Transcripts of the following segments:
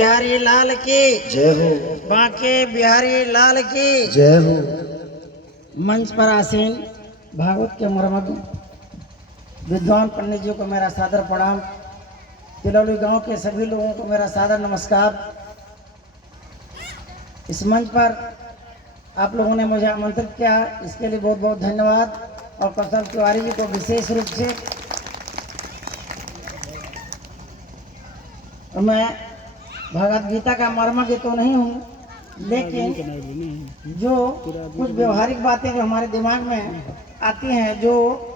बिहारी लाल की जय हो। बांके बिहारी लाल की जय हो। मंच पर आसीन भागवत के मर्मज्ञ विद्वान पंडित जी को मेरा सादर प्रणाम। तिलौली गांव के सभी लोगों को मेरा सादर नमस्कार। इस मंच पर आप लोगों ने मुझे आमंत्रित किया, इसके लिए बहुत बहुत धन्यवाद। और कौशल तिवारी जी को विशेष रूप से मैं भगवद गीता का मर्मज्ञ तो नहीं हूँ, लेकिन जो कुछ व्यवहारिक बातें जो हमारे दिमाग में आती हैं, जो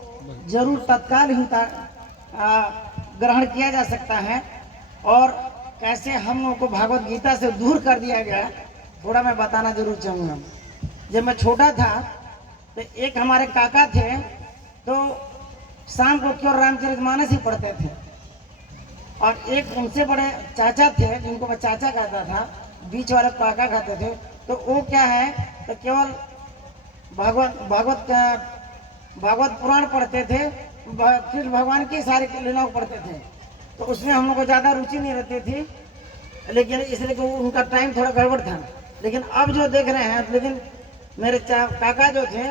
जरूर तत्काल ही ग्रहण किया जा सकता है, और कैसे हम लोगों को भगवद गीता से दूर कर दिया गया, थोड़ा मैं बताना जरूर चाहूँगा। जब मैं छोटा था तो एक हमारे काका थे, तो शाम को केवल रामचरितमानस ही पढ़ते थे, और एक उनसे बड़े चाचा थे जिनको मैं चाचा कहता था, बीच वाले काका कहते थे। तो वो क्या है, तो केवल भागवत पुराण पढ़ते थे, फिर भगवान की सारी लीलाओं पढ़ते थे। तो उसमें हम लोग को ज़्यादा रुचि नहीं रहती थी, लेकिन इसलिए कि उनका टाइम थोड़ा गड़बड़ था। लेकिन अब जो देख रहे हैं, लेकिन मेरे काका जो थे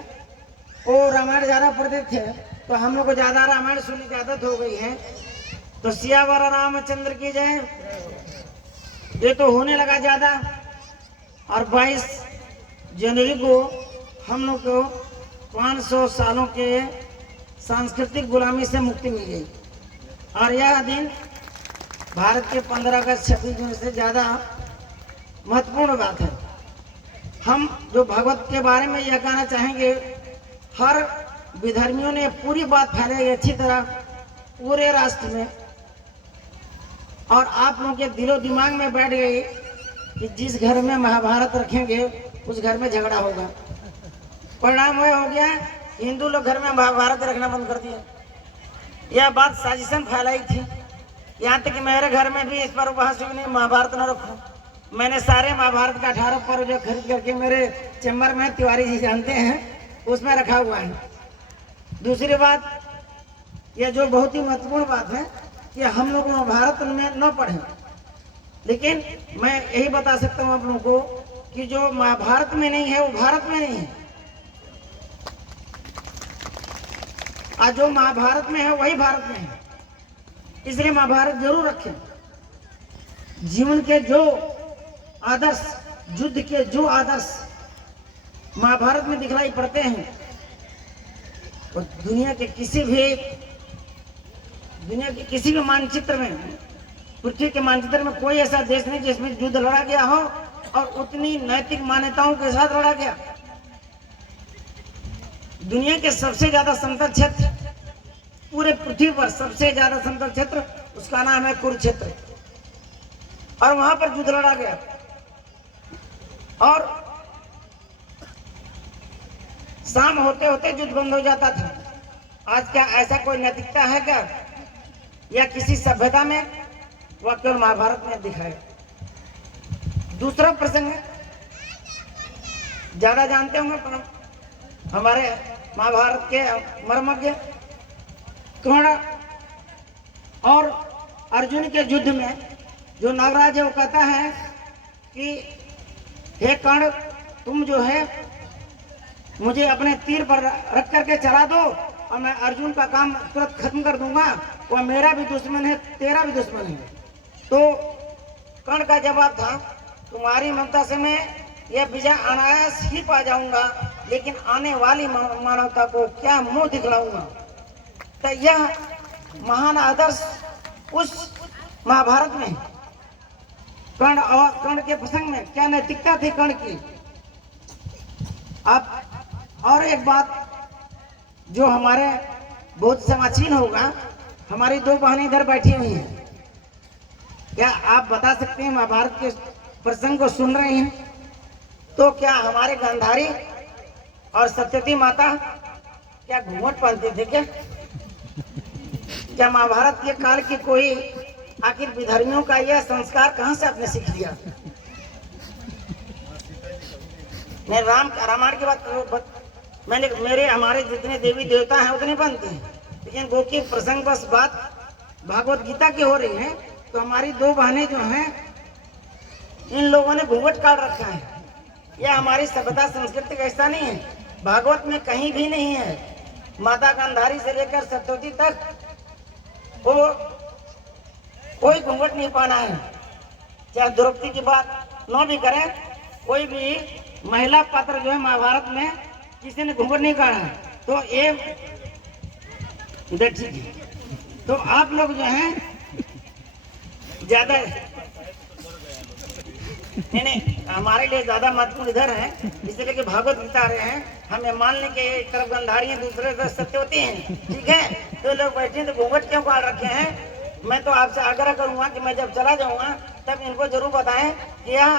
वो रामायण ज़्यादा पढ़ते थे, तो हम लोग को ज़्यादा रामायण सुनने की आदत हो गई है। तो सियावर रामचंद्र की जय, ये तो होने लगा ज़्यादा। और 22 जनवरी को हम लोग को 500 सालों के सांस्कृतिक गुलामी से मुक्ति मिल गई, और यह दिन भारत के 15 अगस्त 26 जून से ज़्यादा महत्वपूर्ण बात है। हम जो भगवत के बारे में यह कहना चाहेंगे, हर विधर्मियों ने पूरी बात फैलाई अच्छी तरह पूरे राष्ट्र में, और आप लोगों के दिलो दिमाग में बैठ गई कि जिस घर में महाभारत रखेंगे उस घर में झगड़ा होगा। परिणाम वह हो गया, हिंदू लोग घर में महाभारत रखना बंद कर दिया। यह बात साजिशन फैलाई थी, यहाँ तक कि मेरे घर में भी इस पर बहस हुई, नहीं महाभारत न रखो। मैंने सारे महाभारत का 18 पर्व जो खरीद करके मेरे चैम्बर में, तिवारी जी जानते हैं, उसमें रखा हुआ है। दूसरी बात, यह जो बहुत ही महत्वपूर्ण बात है कि हम लोग महाभारत में न पढ़ें, लेकिन मैं यही बता सकता हूँ आप लोगों को कि जो महाभारत में नहीं है वो भारत में नहीं है, और जो महाभारत में है वही भारत में है। इसलिए महाभारत जरूर रखें। जीवन के जो आदर्श, युद्ध के जो आदर्श महाभारत में दिखलाई पड़ते हैं, वो दुनिया के किसी भी मानचित्र में, पृथ्वी के मानचित्र में कोई ऐसा देश नहीं जिसमें युद्ध लड़ा गया हो और उतनी नैतिक मान्यताओं के साथ लड़ा गया। दुनिया के सबसे ज्यादा समतल क्षेत्र, पूरे पृथ्वी पर सबसे ज्यादा समतल क्षेत्र, उसका नाम है कुरुक्षेत्र, और वहां पर युद्ध लड़ा गया। और शाम होते होते युद्ध बंद हो जाता था। आज क्या ऐसा कोई नैतिकता है क्या, या किसी सभ्यता में? वह केवल महाभारत में दिखाए। दूसरा प्रसंग है, ज्यादा जानते होंगे हमारे महाभारत के मर्मज्ञ, कर्ण और अर्जुन के युद्ध में जो नागराज है वो कहता है कि हे कर्ण, तुम जो है मुझे अपने तीर पर रख करके चला दो और मैं अर्जुन का काम तुरंत खत्म कर दूंगा। वह मेरा भी दुश्मन है, तेरा भी दुश्मन है। तो कर्ण का जवाब था, तुम्हारी ममता से मैं यह विजय अनायास ही पा जाऊंगा, लेकिन आने वाली मानवता को क्या मुंह दिखलाऊंगा। तो यह महान आदर्श उस महाभारत में, कर्ण के प्रसंग में क्या नैतिकता थी कर्ण की। अब और एक बात जो हमारे बहुत समाचीन होगा, हमारी 2 बहनें इधर बैठी हुई हैं। क्या आप बता सकते हैं, महाभारत के प्रसंग को सुन रहे हैं, तो क्या हमारे गांधारी और सत्यवती माता क्या घूंघट पहनते थे क्या महाभारत के काल की कोई, आखिर विधर्मियों का यह संस्कार कहां से आपने सीख लिया? मैं रामायण की बात, मैंने मेरे हमारे जितने देवी देवता हैं उतने बनते हैं, लेकिन वो की प्रसंग बस बात भागवत गीता की हो रही है। तो हमारी 2 बहनें जो हैं इन लोगों ने घूंघट काट रखा है। यह हमारी सभ्यता संस्कृति का हिस्सा नहीं है। भागवत में कहीं भी नहीं है। माता गांधारी से लेकर सत्यवती तक वो कोई घूंघट नहीं पाना है। चाहे द्रौपदी की बात न भी करें, कोई भी महिला पात्र जो है महाभारत में किसी ने घूंघट नहीं काटा। तो ये इधर ठीक है। तो आप लोग जो हैं ज्यादा नहीं, हमारे लिए ज्यादा महत्वपूर्ण इधर है, इसलिए कि भागवत गीता रहे हैं, हम ये मान लें कि एक तरफ गांधारी है, दूसरे तरफ सत्यवती हैं, ठीक है। तो लोग बैठे तो घूंघट क्यों काट रखे हैं? मैं तो आपसे आग्रह करूंगा कि मैं जब चला जाऊंगा तब इनको जरूर बताएं कि यह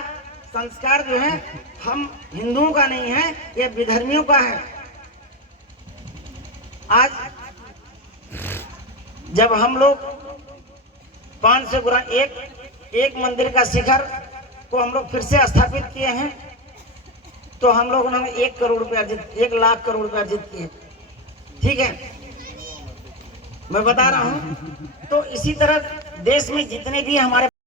संस्कार जो है हम हिंदुओं का नहीं है, यह विधर्मियों का है। आज जब हम लोग 500 गुना एक मंदिर का शिखर को हम लोग फिर से स्थापित किए हैं, तो हम लोगों ने 1 करोड़ रुपया 1 लाख करोड़ रुपया अर्जित किए, ठीक है, मैं बता रहा हूं। तो इसी तरह देश में जितने भी हमारे